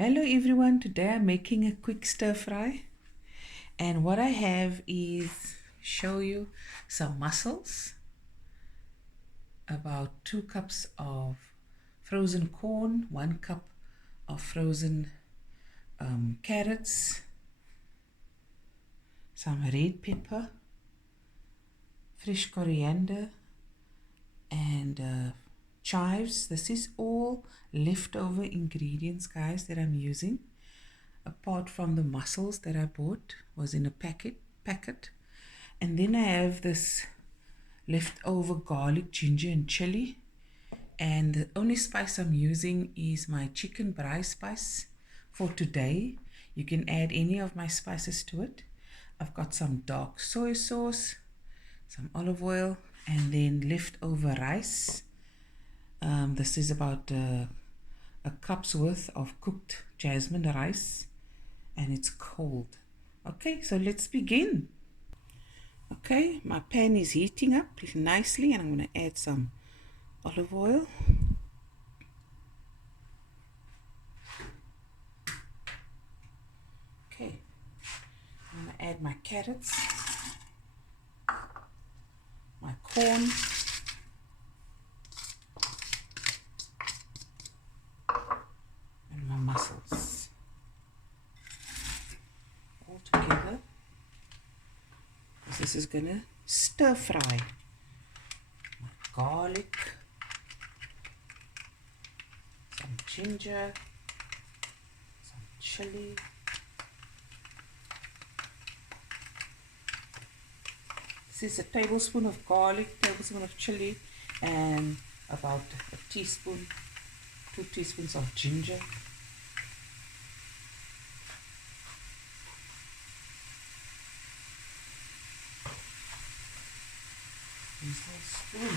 Hello everyone, today I'm making a quick stir fry, and what I have is show you some mussels, about 2 cups of frozen corn, 1 cup of frozen carrots, some red pepper, fresh coriander, and chives. This is all leftover ingredients, guys, that I'm using. Apart from the mussels that I bought, was in a packet. And then I have this leftover garlic, ginger and chili. And the only spice I'm using is my chicken braai spice for today. You can add any of my spices to it. I've got some dark soy sauce, some olive oil, and then leftover rice. This is about a cup's worth of cooked jasmine rice, and it's cold. Okay, so let's begin. Okay, my pan is heating up nicely, and I'm going to add some olive oil. Okay, I'm going to add my carrots, my corn, and my mussels all together. This is going to stir fry. My garlic, some ginger, some chili, this is a tablespoon of garlic, tablespoon of chili, and about a teaspoon, 2 teaspoons of ginger. Use a spoon.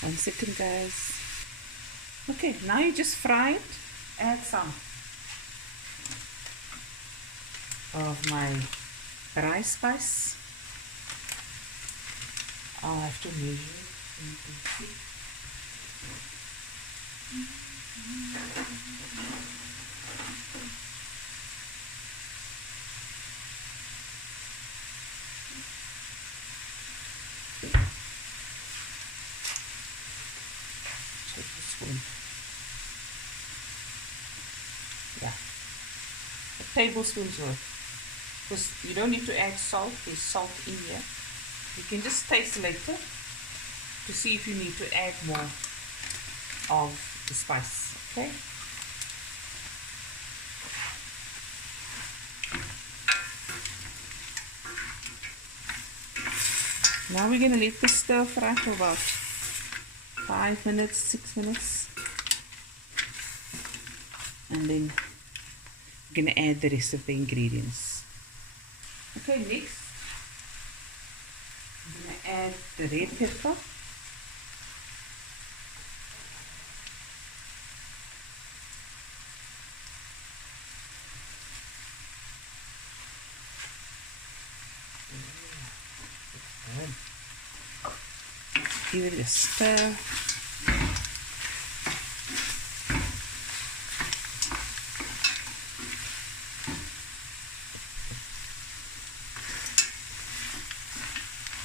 One second, guys. Okay, now you just fry it. Add some of my rice spice. I'll have to measure it so you can see. Tablespoon. Yeah, a tablespoon's worth. Because you don't need to add salt. There's salt in here. You can just taste later to see if you need to add more of the spice. Okay. Now we're going to let this stir fry for about 5 minutes, 6 minutes. And then we're going to add the rest of the ingredients. Okay, next I'm going to add the red pepper, give it a stir.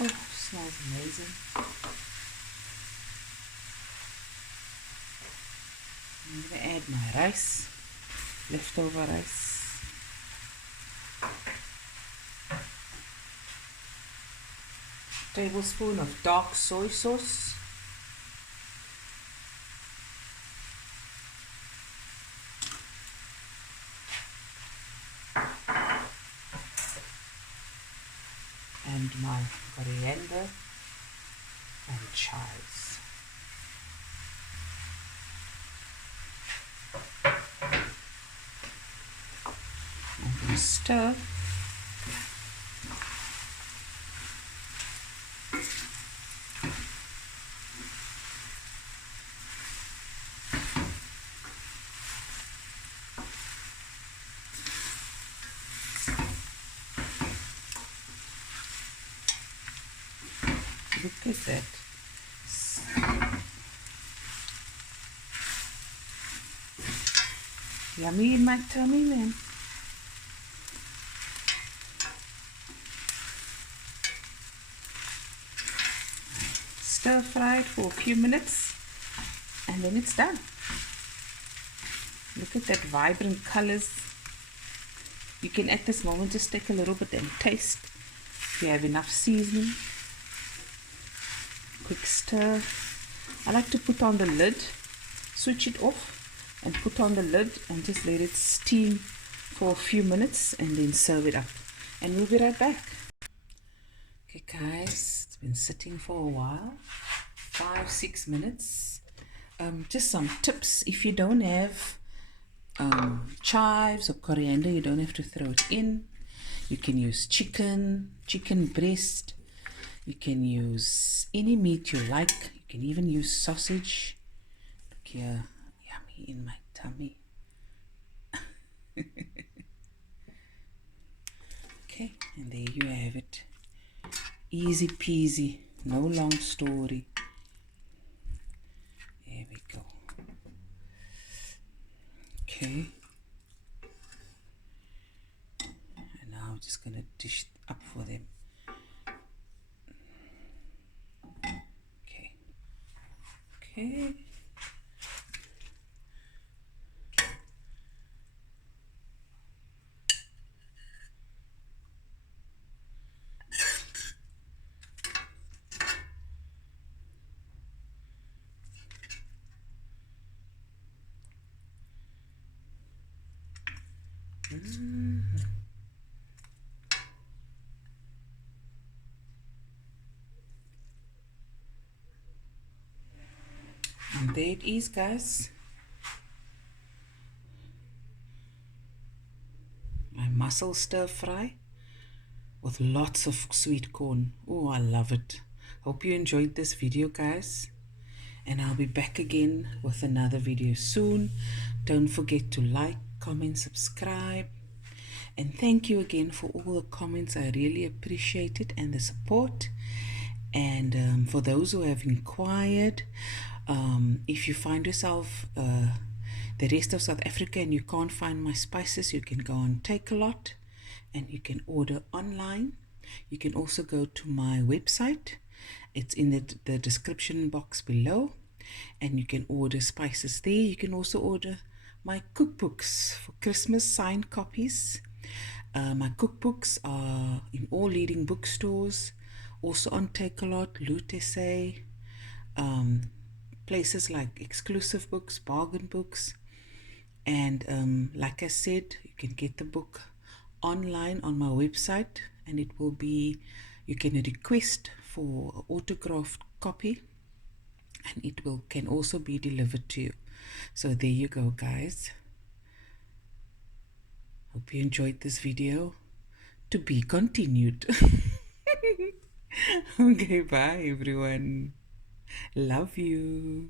Oh, smells amazing. I'm going to add my rice, leftover rice. Tablespoon of dark soy sauce. And my coriander and chives. I'm going to stir. Look at that. Yummy in my tummy, man. Stir fry it for a few minutes and then it's done. Look at that vibrant colors. You can at this moment just take a little bit and taste if you have enough seasoning. Quick stir. I like to put on the lid, switch it off and put on the lid and just let it steam for a few minutes and then serve it up. And we'll be right back. Okay guys, it's been sitting for a while, 5-6 minutes. Just some tips: if you don't have chives or coriander, you don't have to throw it in. You can use chicken breast, you can use any meat you like, you can even use sausage. Look here, yummy in my tummy. Okay, and there you have it. Easy peasy, no long story. There we go. Okay. And now I'm just going to dish it up for them. Okay. Okay. And there it is, guys. My mussel stir fry with lots of sweet corn. Oh, I love it. Hope you enjoyed this video, guys. And I'll be back again with another video soon. Don't forget to like, comment, subscribe. And thank you again for all the comments. I really appreciate it and the support. And for those who have inquired, if you find yourself the rest of South Africa and you can't find my spices, you can go on Takealot and you can order online. You can also go to my website. It's in the description box below, and you can order spices there. You can also order my cookbooks for Christmas, signed copies. My cookbooks are in all leading bookstores, also on Takealot, Loot SA, places like Exclusive Books, Bargain Books. And like I said, you can get the book online on my website, and it will be, you can request for an autographed copy, and it can also be delivered to you. So there you go, guys. Hope you enjoyed this video. To be continued. Okay, bye everyone. Love you.